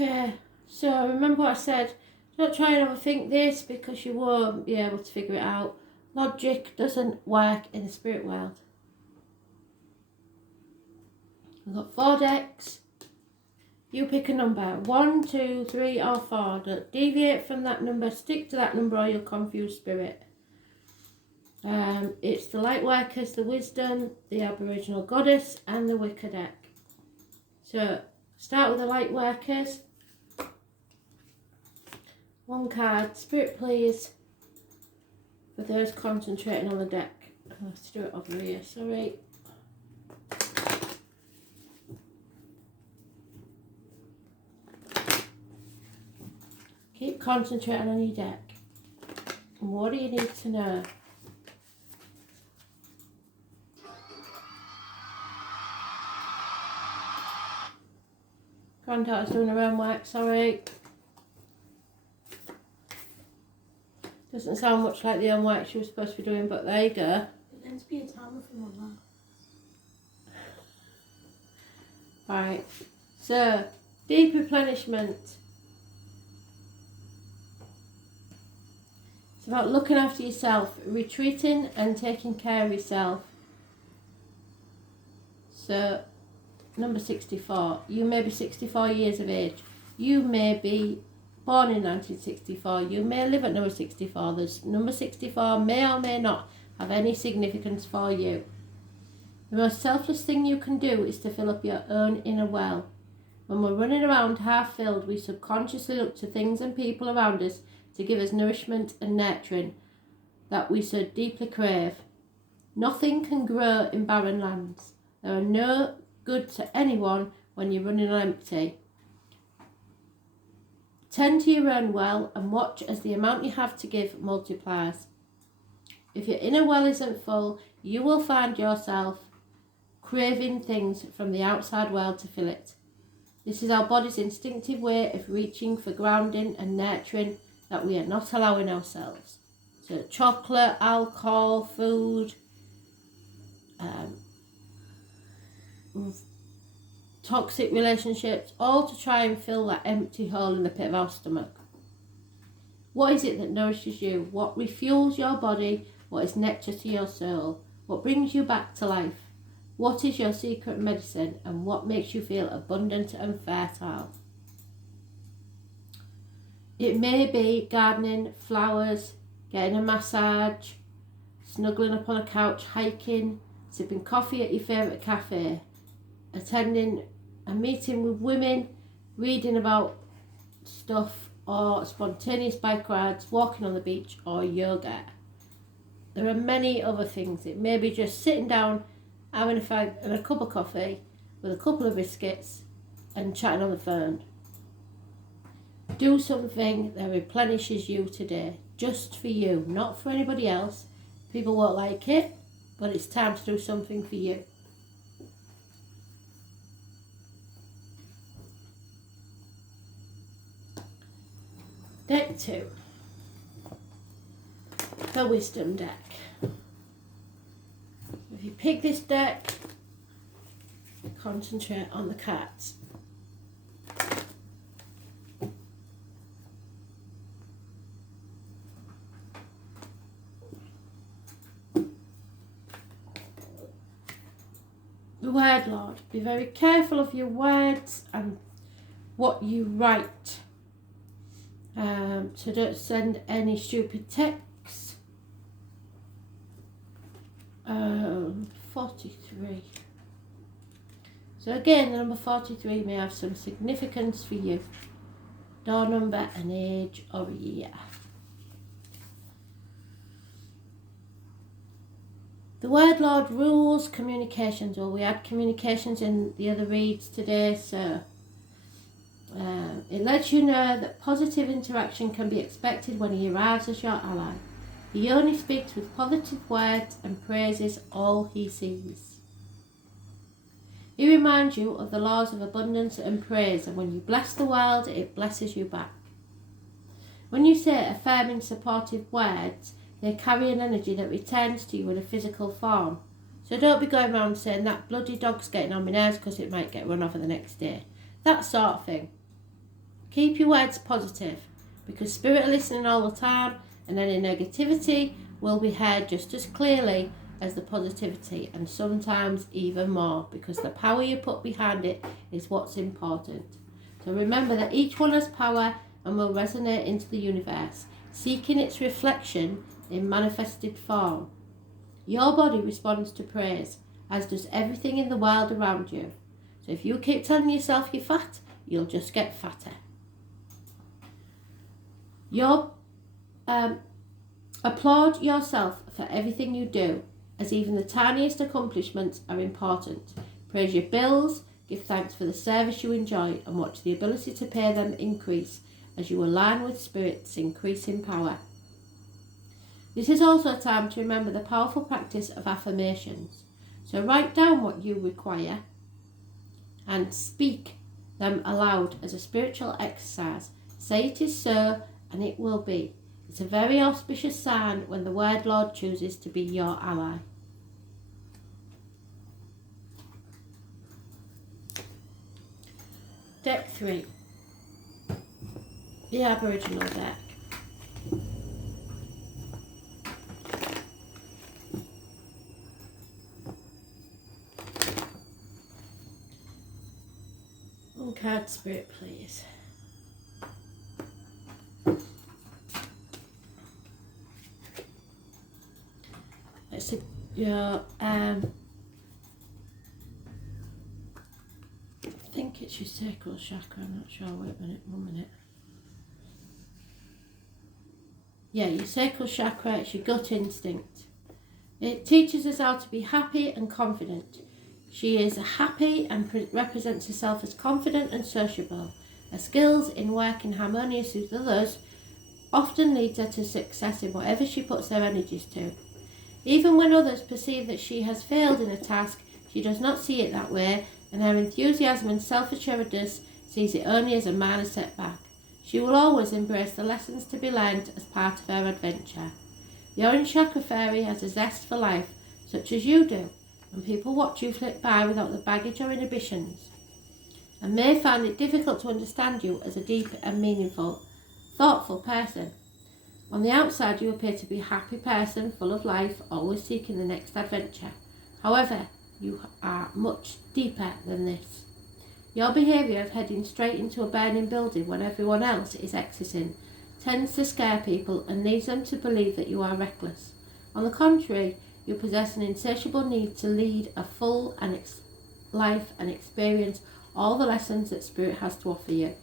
Okay, so remember what I said, don't try and overthink this because you won't be able to figure it out. Logic doesn't work in the spirit world. We've got 4 decks. You pick a number, 1, 2, 3 or 4. Don't deviate from that number, stick to that number or you'll confuse spirit. It's the light workers, the wisdom, the aboriginal goddess and the Wicca deck. So start with the light workers. 1 card, spirit please, for those concentrating on the deck. Let's do it over here, sorry. Keep concentrating on your deck. And what do you need to know? Granddaughter's doing her own work, sorry. Doesn't sound much like the own work she was supposed to be doing, but there you go. It meant to be a timer for Mama. Right, so deep replenishment. It's about looking after yourself, retreating and taking care of yourself. So, number 64. You may be 64 years of age. You may be born in 1964. You may live at number 64. This number 64 may or may not have any significance for you. The most selfless thing you can do is to fill up your own inner well. When we're running around half filled, we subconsciously look to things and people around us to give us nourishment and nurturing that we so deeply crave. Nothing can grow in barren lands. There are no good to anyone when you're running on empty. Tend to your own well and watch as the amount you have to give multiplies. If your inner well isn't full, you will find yourself craving things from the outside world to fill it. This is our body's instinctive way of reaching for grounding and nurturing that we are not allowing ourselves. So chocolate, alcohol, food, toxic relationships, all to try and fill that empty hole in the pit of our stomach. What is it that nourishes you? What refuels your body? What is nectar to your soul? What brings you back to life? What is your secret medicine? And what makes you feel abundant and fertile? It may be gardening, flowers, getting a massage, snuggling up on a couch, hiking, sipping coffee at your favourite cafe, attending a meeting with women, reading about stuff, or spontaneous bike rides, walking on the beach, or yoga. There are many other things. It may be just sitting down, having a fag and a cup of coffee with a couple of biscuits and chatting on the phone. Do something that replenishes you today, just for you, not for anybody else. People won't like it, but it's time to do something for you. Deck 2, the Wisdom deck. If you pick this deck, concentrate on the cards. The Word Lord. Be very careful of your words and what you write. So don't send any stupid texts. 43. So again, the number 43 may have some significance for you. Door number, an age, or a year. The Word Lord rules communications. Well, we had communications in the other reads today, so it lets you know that positive interaction can be expected when he arrives as your ally. He only speaks with positive words and praises all he sees. He reminds you of the laws of abundance and praise, and when you bless the world, it blesses you back. When you say affirming, supportive words, they carry an energy that returns to you in a physical form. So don't be going around saying that bloody dog's getting on my nerves because it might get run over the next day. That sort of thing. Keep your words positive, because Spirit are listening all the time, and any negativity will be heard just as clearly as the positivity, and sometimes even more, because the power you put behind it is what's important. So remember that each one has power and will resonate into the universe, seeking its reflection in manifested form. Your body responds to praise, as does everything in the world around you. So if you keep telling yourself you're fat, you'll just get fatter. Applaud yourself for everything you do, as even the tiniest accomplishments are important. Praise your bills, give thanks for the service you enjoy, and watch the ability to pay them increase as you align with Spirit's increasing power. This is also a time to remember the powerful practice of affirmations. So write down what you require and speak them aloud as a spiritual exercise. Say it is so and it will be. It's a very auspicious sign when the word Lord chooses to be your ally. Deck 3. The Aboriginal deck. One card, Spirit, please. It's your I think it's your sacral chakra, I'm not sure, wait a minute, 1 minute. Yeah, your sacral chakra, it's your gut instinct. It teaches us how to be happy and confident. She is happy and represents herself as confident and sociable. Her skills in working harmoniously with others often leads her to success in whatever she puts her energies to. Even when others perceive that she has failed in a task, she does not see it that way, and her enthusiasm and self-assuredness sees it only as a minor setback. She will always embrace the lessons to be learned as part of her adventure. The Orange Chakra Fairy has a zest for life, such as you do, and people watch you flit by without the baggage or inhibitions, and may find it difficult to understand you as a deep and meaningful, thoughtful person. On the outside, you appear to be a happy person, full of life, always seeking the next adventure. However, you are much deeper than this. Your behaviour of heading straight into a burning building when everyone else is exiting tends to scare people and leads them to believe that you are reckless. On the contrary, you possess an insatiable need to lead a full life and experience all the lessons that Spirit has to offer you.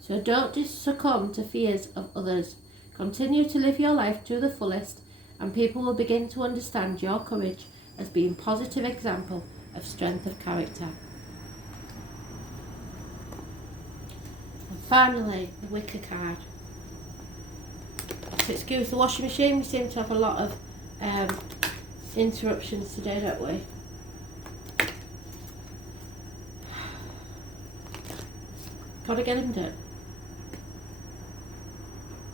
So don't just succumb to fears of others. Continue to live your life to the fullest, and people will begin to understand your courage as being a positive example of strength of character. And finally, the Wicker card. So excuse the washing machine, we seem to have a lot of interruptions today, don't we? Gotta get them done.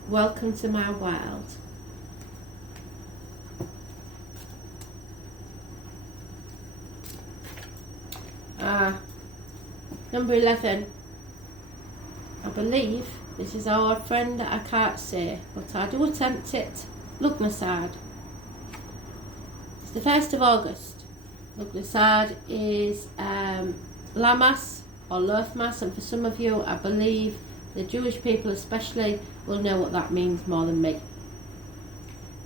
Welcome to my world. Number 11. I believe this is our friend that I can't say, but I do attempt it. Lugnasad. It's the 1st of August. Lugnasad is Lammas or Loafmas, and for some of you, I believe the Jewish people especially will know what that means more than me.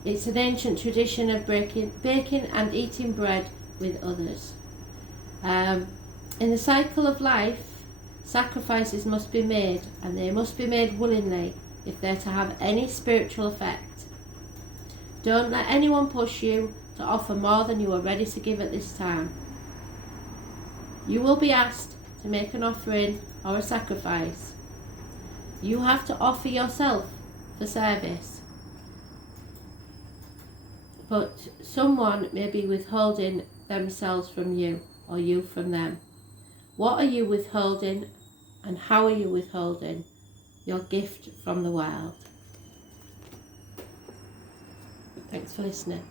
It's an ancient tradition of baking and eating bread with others. In the cycle of life, sacrifices must be made, and they must be made willingly if they're to have any spiritual effect. Don't let anyone push you to offer more than you are ready to give at this time. You will be asked to make an offering or a sacrifice. You have to offer yourself for service, but someone may be withholding themselves from you or you from them. What are you withholding, and how are you withholding your gift from the world? Thanks for listening.